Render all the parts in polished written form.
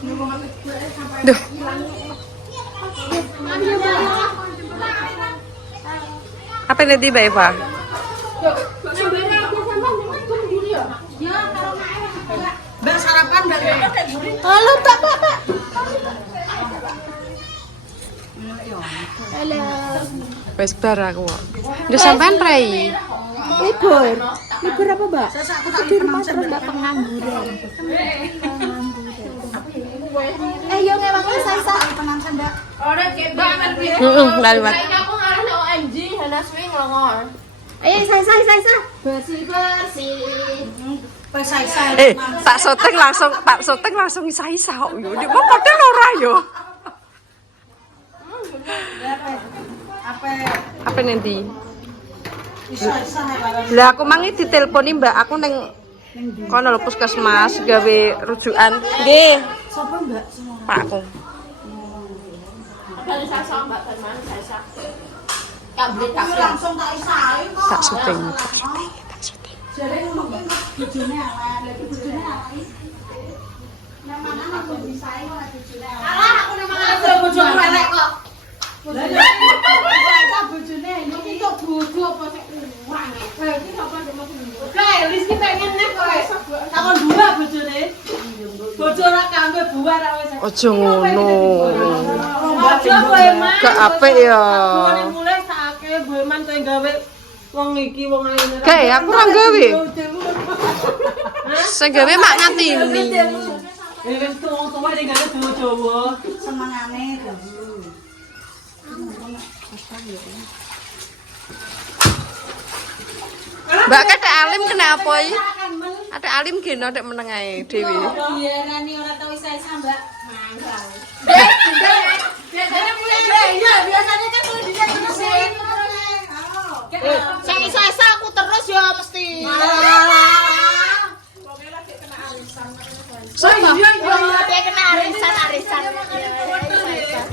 Duh. Apa ini tiba Eva? Mbak sarapan Mbak. Halo Pak. Halo. Wes bar aku. Udah sampean Rai. Libur apa Mbak? Aku di rumah terus Mbak pengangguran. Yo ngewang saya pengantin Mbak. Ora kebangan piye. Lewat. Aku ngarep OMG Hana swing ngelongor. Ayo saya. Bersih. Pak Soteng langsung isa-isa kok yo. Nek kok padahal ora yo. Apa nanti? Lah aku mangi diteleponi Mbak, aku neng kono lho puskesmas gawe rujukan. Nggih. Sopo Mbak? Pakku. Dari Sasa Mbak Firman Sasa. Kablet langsung tak isahi kok. Tak syuting. Jare ngono kok bojone ala, lagi bojone ala. Namanya aku disahi ora bojone ala. Alah aku namanya bojoku elek kok. Lah ya bojone iki kok bojo apa sik kurang. Lah iki apa maksudmu? Oke, Rizky pengen nek kowe. Takon dua bojone. Bojo ora kambe buar wis. Ojo ngono. Bojo kowe mah. Gak apik ya. Mulai sakake boeman kowe gawe wong iki wong aline. Kae aku ora gawe. Sing gawe mak ngatini. Wis tuwa ning gawe Jawa. Semangane dulu. Mbak Kak Alim kenapa iki? Ada Alim gene nek meneng ae dhewe. Diarani ora tau isa-isa Mbak. Mangkal. Jadi mulai iya biasanya kan kalau dia terusin. Sing isa-isa aku terus ya mesti. Sopo? Dia kena arisan.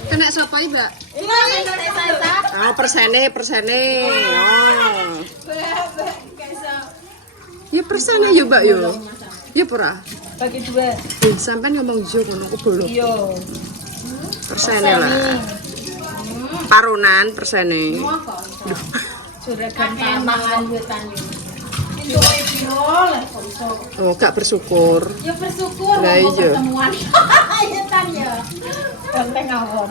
Kena sapa iki, Mbak? Iya, isa-isa. Ah, persene. Oh. Ya persene yo, Mbak yo. Ya ora. Bagi dua. Sampean ngomong jo ngono ku bolong. Iya. Persene lah. Parunan persene. Juragan pantangan wetan. Oh, gak bersyukur. Ya bersyukur Lah mau iya. pertemuan. Yetan ya. Penting ngawur.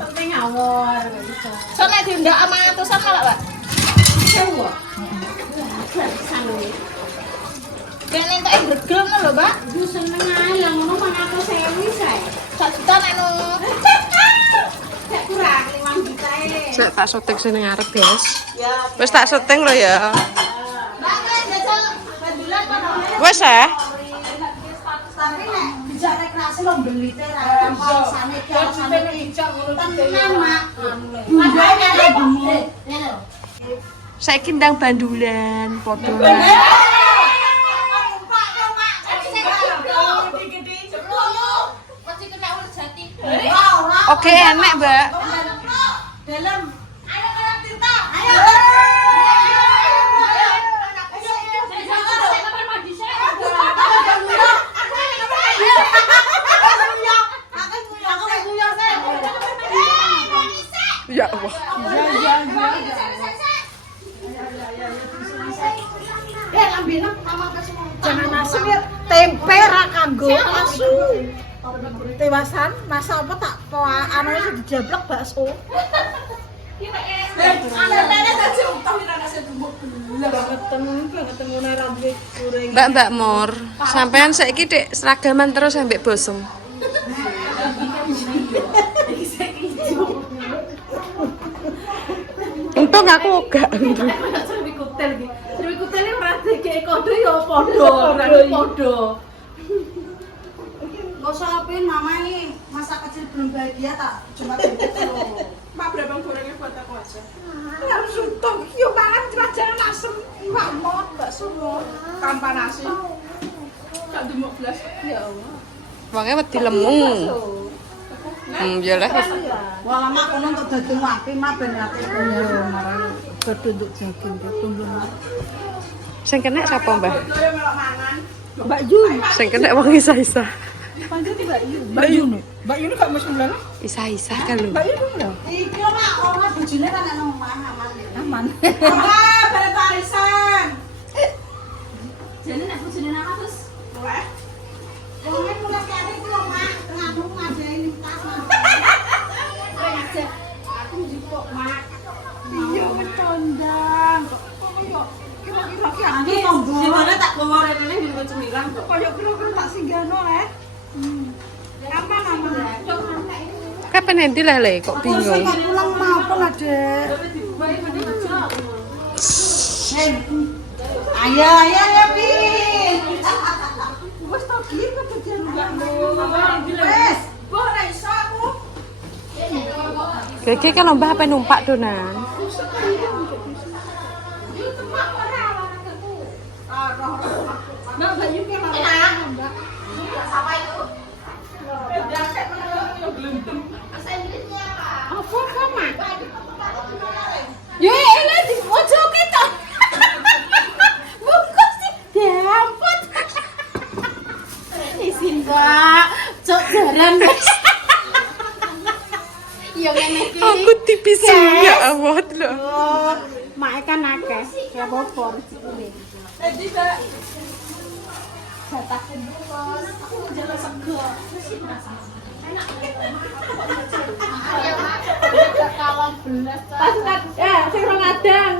So nek diundak ama atusan malah, Pak. Sewa. Kene entuk gregel lho, Pak. Ku seneng ae lah ngono mangato sewi sae. Sak juta nek nu. Sak kurang 5 juta e. Sek tak syuting sing ngarep, Guys. Ya. Wis tak syuting lho ya. Mbak, jajal bandulan kono. Wes ah. Tapi nek dijak rekreasi lo beli teh ra pausane kiosane dijak ngono tenan, Mak. Makane ada bumbu. Saiki ndang bandulan padha. Oke, enak, Mbak. Dalam. Ayo kalau Tirta. Ayo. Ya Allah. Jangan asu ya tempe ra kanggo asu. Tewasan masa apa tak anu dijablek bakso. Mbak Mor, sampean saiki Dik seragaman terus ambek bosem. Untung aku gak. Serwi kutel iki. Serwi kutele ora dikek kode ya padha. Gosok apin mama ini masa kecil belum bahagia tak cuma gitu. Mak berabang gorengnya buat aku aja. Langsung tok yo mangan jajan asem iwak mot bakso mot Tanpa nasi. Gak dimok blas. Ya Allah. Wonge wedi lemung. Ya lah. Wah lama kono untuk daging wapi mah ben ate kono marang gede untuk daging tumbun. Sing kena sapa, Mbah? Saya melok mangan. Mbak Jun. Sing kena wong isa-isa. Mbak Yuni gak mau sembilan? Isa kan lu. Mbak Yuni lho. Iki ora ora bojone kan nang omah aman. Aman. Ah, bare parisan. Jadi nek bojone nang terus Wah. wong mulai kare ku omah nganu ngadain tas. Kowe ngajak aku njupuk mak. Iya kecondang. Kok koyo kira-kira ki Nanti gimana tak bawa rene di rumah cemilan kok. koyo kira-kira tak singgano le. Aman. Kapan nanti lah le kok bingung. Pulang mau apa lah, Dek? Ayo ya, Pi. Wes tak iki ketejan enggak Wes, kok ora iso aku. Gege kan lomba apa numpak donan. Mbak Bayu ki malah Mbak. Apa itu? Apa Mak? Ya elah di ojo kita. Bungkus sih dampot. Isin Mbak, cok jaran wis. Ya ngene iki. Aku tipis ya awat lo. Oh, mak kan akeh. Ya apa rezekine. Jadi, Mbak. Jatah bungkus. Aku mau jalan sego. Pasukan, ya, sing rong adang.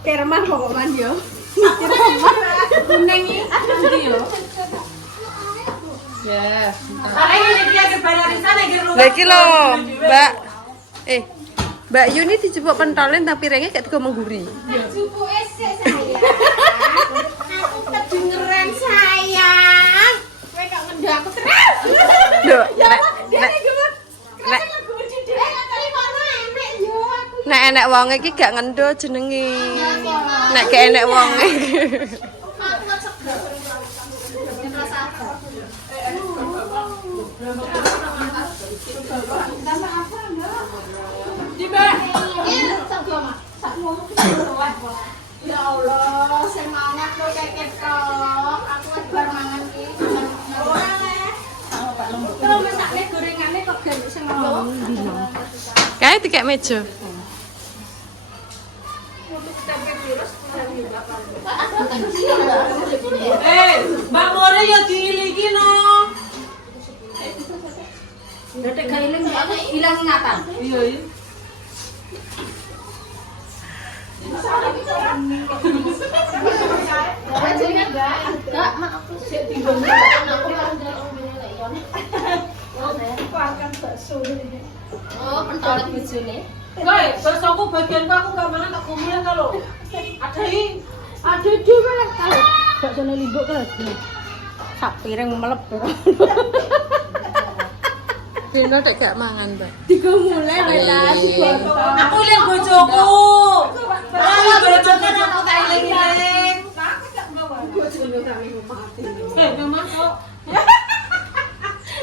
Kermah pokoknya yo. Kermah kuning iki. Ndi yo? Ya. Paling ini dia ke barisan ya ke rumah. Lagi lo, Mbak. Mbak Yuni dijebuk pentolin tapi rengnya kayak tiga mengguri. Cukup esek saya. Aku kedengeran sayang. Kowe gak ngendho aku terus. Loh, Ya nek Allah, dia nek gemut. nek nek enek wonge iki gak ngendo jenenge. Nek gak enek wonge. Ya Allah, semangat lo kayak ketok. Aku wis bar mangan iki. Ora le. Kalau masakne gorengane kok gak sing ngono. Kayak tiga meja. Mbak More ya diiliki no. Ndek gak ilang aku ilang ingatan. Iya, iya. Enggak, mak aku sik bingung. Aku karo ndelok ngene lek yo. Oh, pentolet bojone. Kowe, baksoku bagianku aku gak mana tak kumil kalau. Ada ini. Ada dhewe lah kalau baksone limbuk kalau sak piring melebur. Dino tak gak mangan, Mbak. Tiga mulai relasi. Aku lihat bojoku. Ayo bojoku aku tak iling-iling. Memang kok.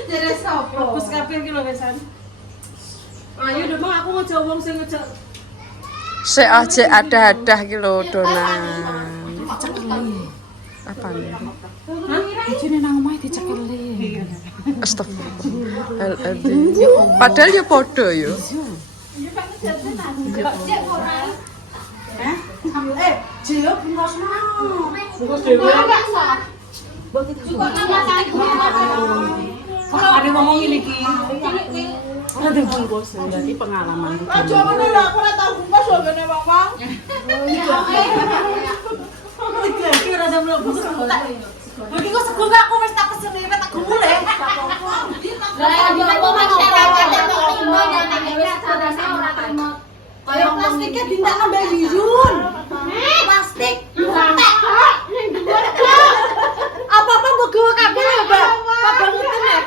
Jadi sapa? Rebus kabeh iki lho wesan. Ayo demang aku ngejak wong sing ngejak. Sik aja ada iki lho donan. Apa nih? Bojone nang omah dicekeli. Astagfirullahaladzim. Padahal ya podo ya. Jio bungkus mau. Bungkus Dhewe. Ada ngomong ini ki. Ada bungkus, jadi pengalaman gitu. Aja ngono lho, aku ora tau bungkus lho ngene wong-wong. Iki ora jam lho bungkus. Iki kok sego aku wis tak pesen iki tak gumule. Lah yo kok masyarakat kok limo nang wis sadane ora trimo. Kaya plastiknya tindak nambah yuyun. Plastik. Apa-apa mbok gawa kabeh lho, Mbak. Kabeh ngeten ya.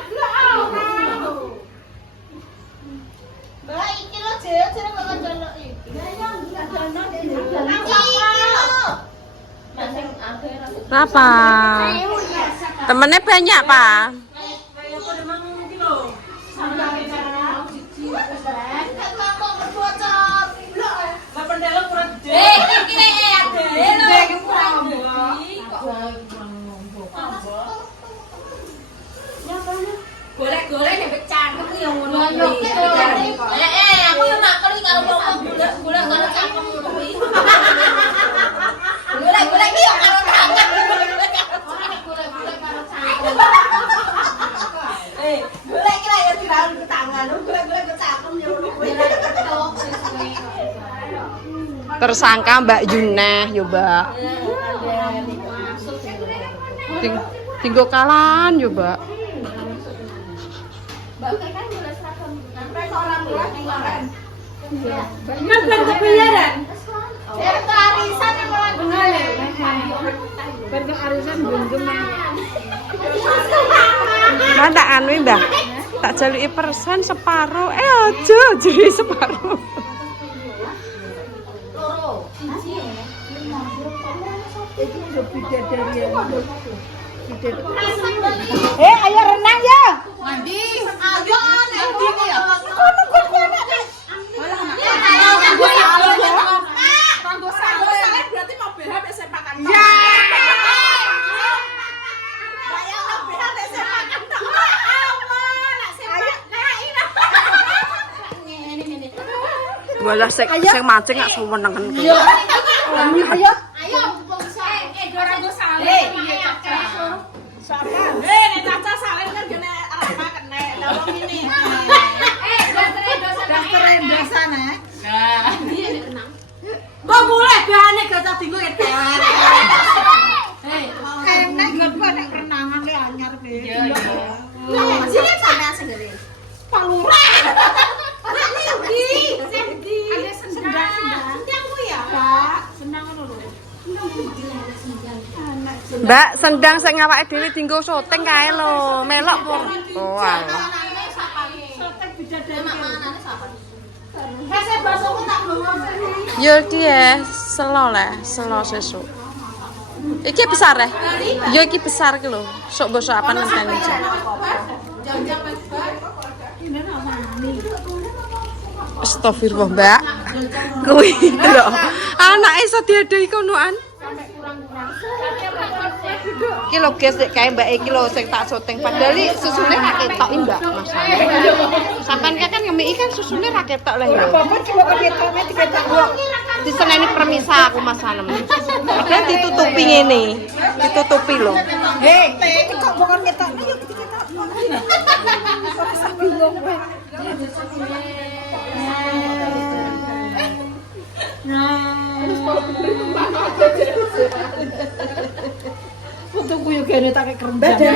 Lah iki lho jek jeneng kok ndelok iki. Lah yo ndelok ndelok. Apa? Temennya banyak, Pak. yang ngono kuwi. Aku yo nak keri karo wong golek karo cangkem ngono kuwi. Golek iki yo karo cangkem. Golek karo cangkem. Golek iki ya diraun ke tangan, golek ke cangkem yo ngono kuwi. Tersangka Mbak Yuneh yo, Mbak. Tinggo kalan yo, Mbak. Mbak kan golek seragam sampai orang tua ning koran. Kan ben kebayaran. Ya arisan yang malah golek. Ben arisan bendem. Mbak tak anu, Mbak. Tak jaluki persen separo. Aja jadi separo. Loro, siji. Ayo renang ya. Mandi. Ayo nanti ya. Berarti mobil HP sepakan. Ya. Walah sing mancing gak sewenengen. Ayo, ora go saleh. Nek Caca saleh kan gene arep makan nek. Lah wong ini. Dosa nek. Kok mulai bahane Caca dinggo ya. Enak gak nek renangan le anyar be. Iya. Sini sampean sing gede. Palura. Sendi. Ada sendang. Sendang ku ya, Pak. Senang ngono lho. Mbak, sendang sing ngawake dhewe dinggo syuting kae lho. Melok po. Oh, alah. Yo dia selo le, selo sesuk. Iki besar ya? Yo iki besar ki lho. Sok bosok apa nang kene. Astagfirullah, Mbak. Kuwi lho. Anake iso diadai konoan. Iki lho guys, kae Mbak iki lho sing tak syuting. Padahal susune ra ketok Mbak, masane. Sampeyan kan ngemiki kan susune ra ketok lho. Bapak coba ketokne diketok. Diseneni permisa aku Mas Sanem. Padahal ditutupi ngene. Ditutupi lho. Kok bukan ketokne yo diketok. Rasa bingung kowe. Fotoku yo kene tak kerja.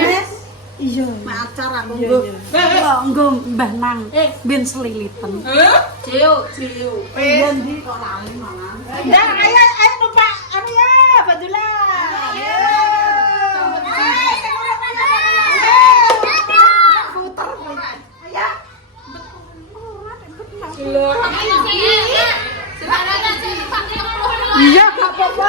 Iya, Acara nggo Mbah Nang ben seliliten. Cio. Iya ndi kok lali malah. Nah, ayo numpak anu ya, Badula. Ayo. Putar kowe. Ayo. Iya, gak apa-apa.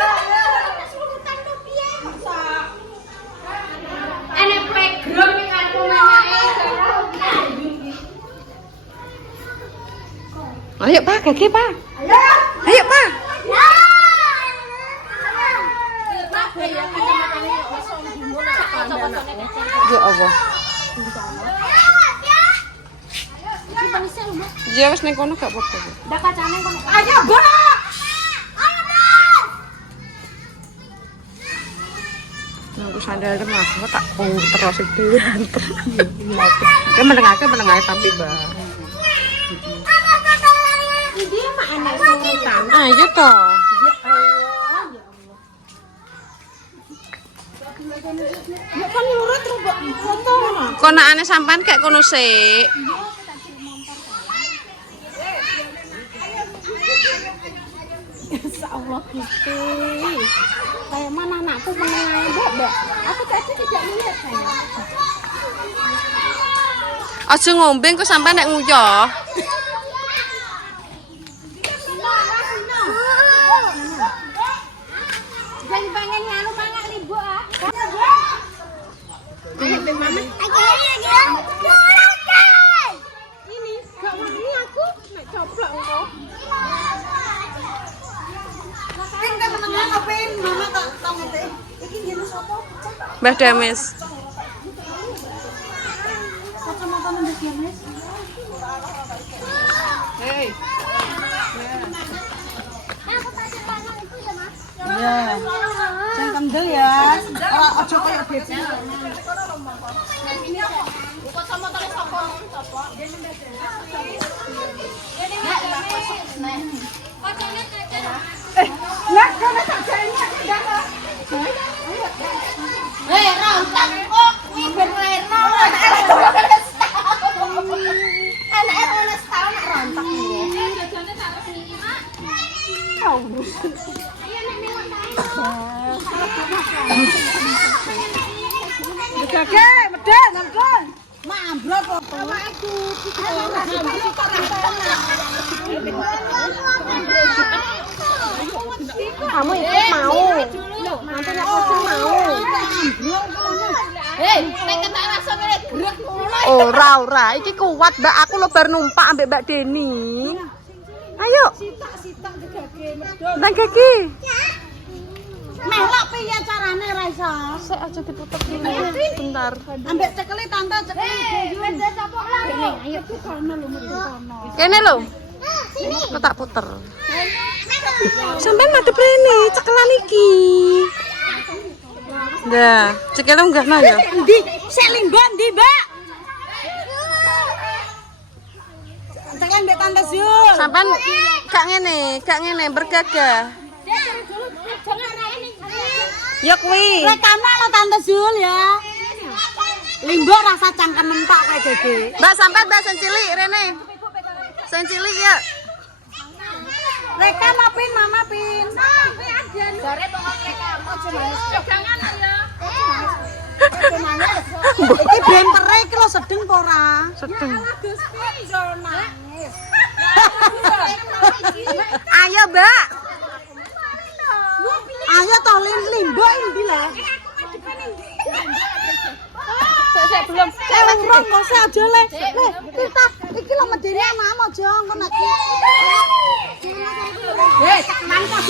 Enek background ning kartu menyae. Ayo Pak, gage Pak. Ayo Pak. Ya Allah. Ya wis ning kono gak apa-apa. Dak kacane kono. Ayo, Mbak. Aku sandal mas, kok tak terus dhewe anter. Ya menengake tapi Mbak. Iki mak enek urutan. Ayo toh. Ya kan nurut terus mbok foto ngono. Konakane sampean kayak kono sik. Insyaallah Gusti. Kayak mana anakku menengah Mbak. Aku tadi tidak melihat saya. Aja ngombe kok sampean nek nguyah. Jangan pengen nganu mangak libu ah. Ini gak wani aku nek coplok engko. Pinter menengan ngapain mama tak ngete. Iki ngene sapa? Mbah Dames. Kacamata nang Hei. Iya. Jangan kendel ya. Ora aja koyo bebek. Lah, kono tak jane rontak kok ngibet reno. Anaknya ora setahun nek rontak iki. Degage, medhen, medhen. Mak ambrol kok. Kamu ikut mau. Nanti nek kucing mau. Hei, nek ketak rasa ngene grek mulai. Ora, iki kuat, Mbak. Aku lo bar numpak ambek Mbak Deni. Ayo. Sitak degage, medhen. Nang kaki. Melok piye carane ra iso? Sik aja diputer dulu. Bentar. Ambek cekeli tante cekeli. Beda sapa lah. Ayo ke kono lho, metu kono. Kene lho. Aku tak puter. Sampai madhep rene cekelan iki. Ndah, cekelnya enggak nah ya. Ndi? Sik limbo ndi, Mbak? Cekelan mbek tante Zul. Sampean gak ngene bergagah. Ya kuwi. Rekana lo tante Zul ya. Limbo rasa cangkem entok kayak gede. Mbak sampai Mbak sen cilik rene. Sen cilik ya. Reka mau pin, mama pin. Sore pokok mereka mau jangan ya. Iki bempere iki lho sedeng apa ora? Sedeng. Gusti yo nangis. Ayo, Mbak. Ayo to limbo endi lah. Sik belum. Urung kok sik aja le. Le, kita iki lho medeni anakmu aja engko nek. Hei, mangkok.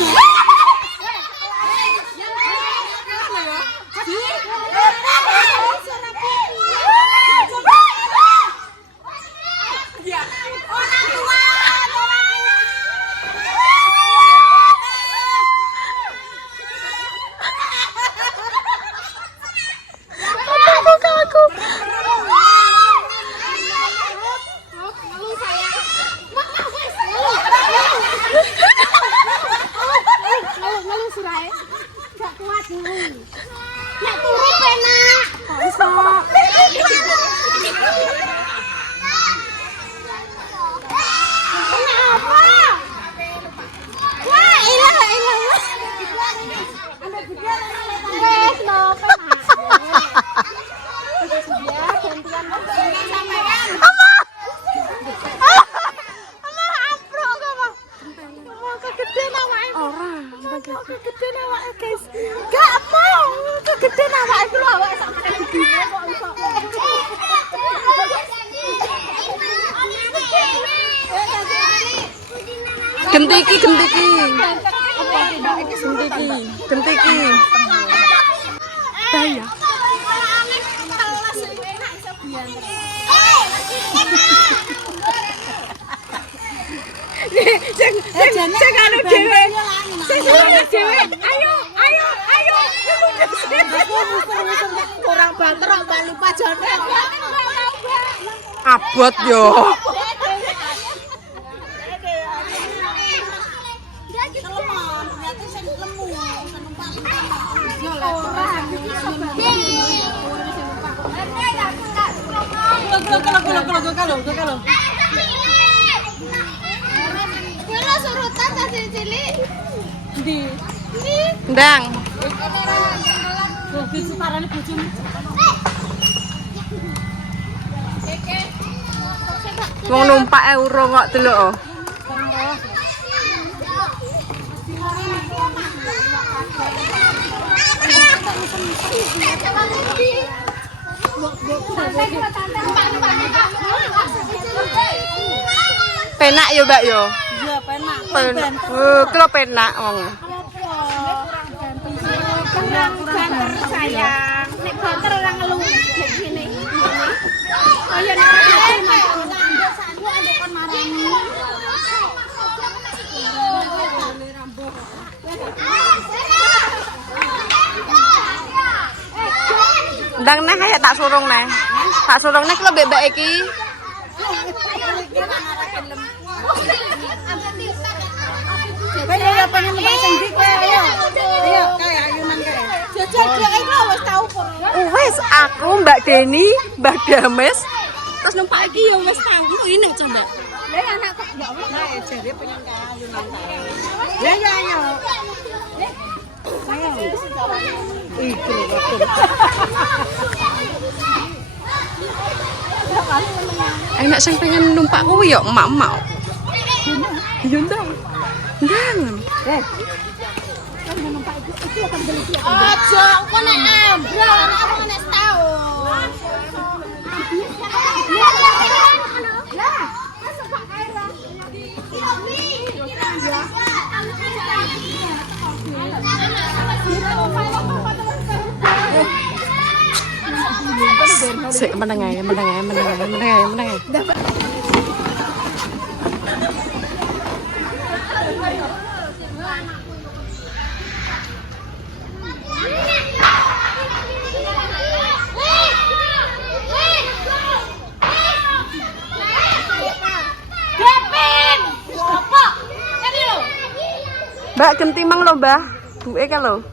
Gentiki. Daya. Kurang banter mbak lupa jane. Abot yo. Kalau. Kulo surutan tadi cilik. Ndi? Ndang. Bojo parane bojomu. Wong numpak euro kok delok. Penak yo, Mbak yo. Iya, penak. Penak. Kelo penak wong. Kurang banter sayang. Nek banter ora ngeluh nek ngene. kaya nek biasanya ada kan marani. Ndang neh kayak tak surung neh. Tak surung neh kalau bebek iki. Ayo pengen numpak sing ndi kowe ayo. Ayo kae ayunan kae. Jajal dia iki wis tau pur. Wes aku Mbak Deni, Mbak Dames. Terus numpak iki ya wis tau ini coba. Lah anakku ya Allah kae jare pengen kae ayunan kae. Ya ya ayo. Ayo. Iku betul. Enak sing pengen numpak kuwi ya emak-emak. Iya ndang. Ndang. Aja, kok nek ambrol anakmu nek setahun. Lah, masuk Pak Kaira. Sik menengae. Mbak gentimang lho, Mbah. Duke ka lho.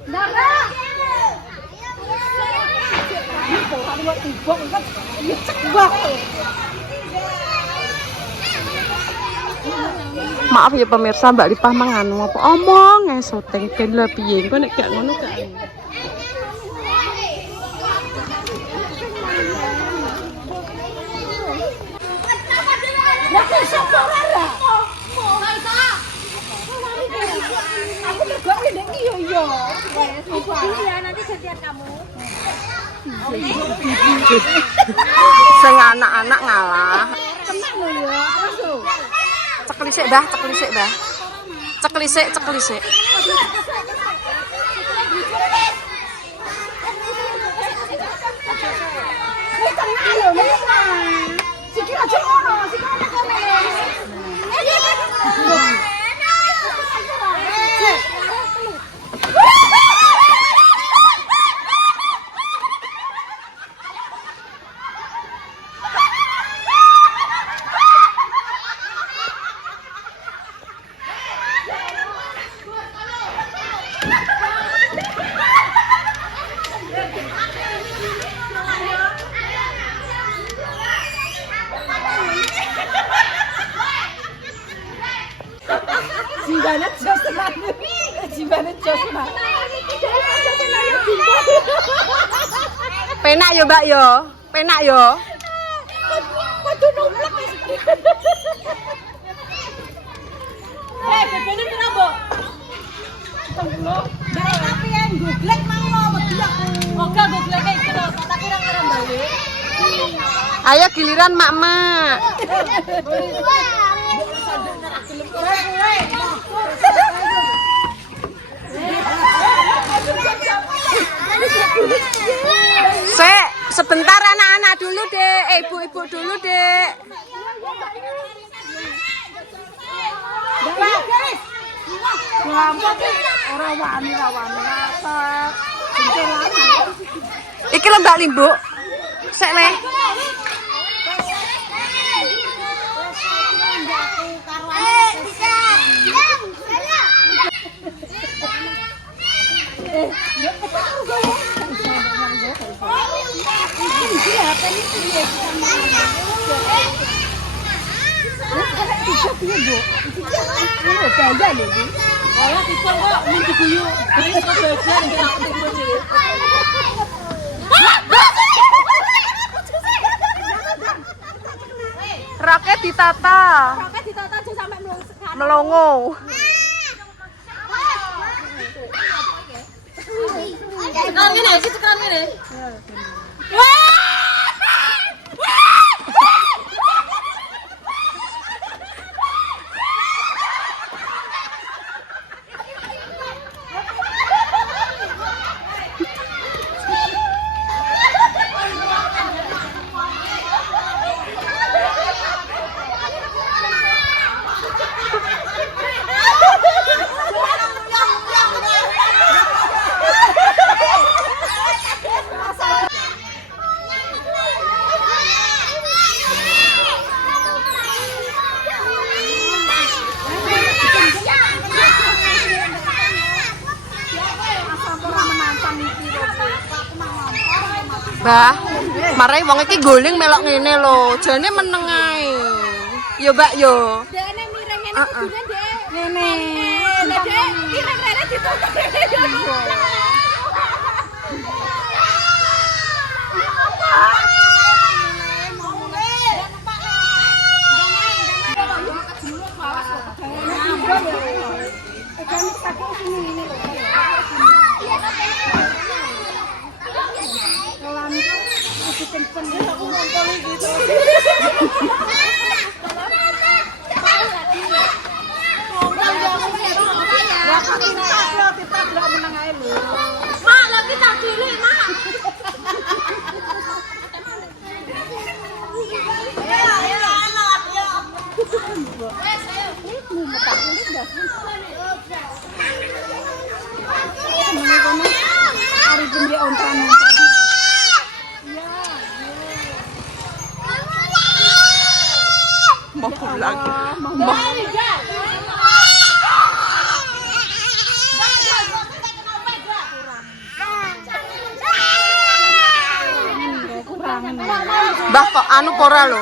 Maaf ya pemirsa, Mbak Lipah manganu apa omong syuting ben lho piye engko nek gak ngono gak. Lah kok ora? Aku mergo ndek iyo yo. Iya, nanti gantian kamu. Sing anak-anak ngalah. Tenang lho ya. Terus. Ceklisik, Mbah. Ceklisik. Wis tenang lho, Mas. Sikil aja ngono, sikil aja kene. Jimbane jos tenan. Penak yo, Mbak yo. Penak yo. Kudu numplek. Bebene pira, Mbok? 10. Bare tapi yang goblek mang lo wedi aku. Oga gobleke iki lho, tak kira karo mbale. Ayo giliran mak-mak. Sek, sebentar anak-anak dulu, Dek. Ibu-ibu dulu, Dek. Ora wani. Iki lho Mbak Limbuk. Sek le. Roket ditata. Roket ditata aja sampai melongo. Tekan ngene. Bah, marai wong iki guling melok ngene lho. Jane meneng ae. Yo, Mbak, yo. Dene mireng ngene kudune, Dek. Ngene. Lah, Dek, mireng rene ditutup. Mak, lagi tak cilik, Mak. Mau pulang. Bah kok anu pora lho.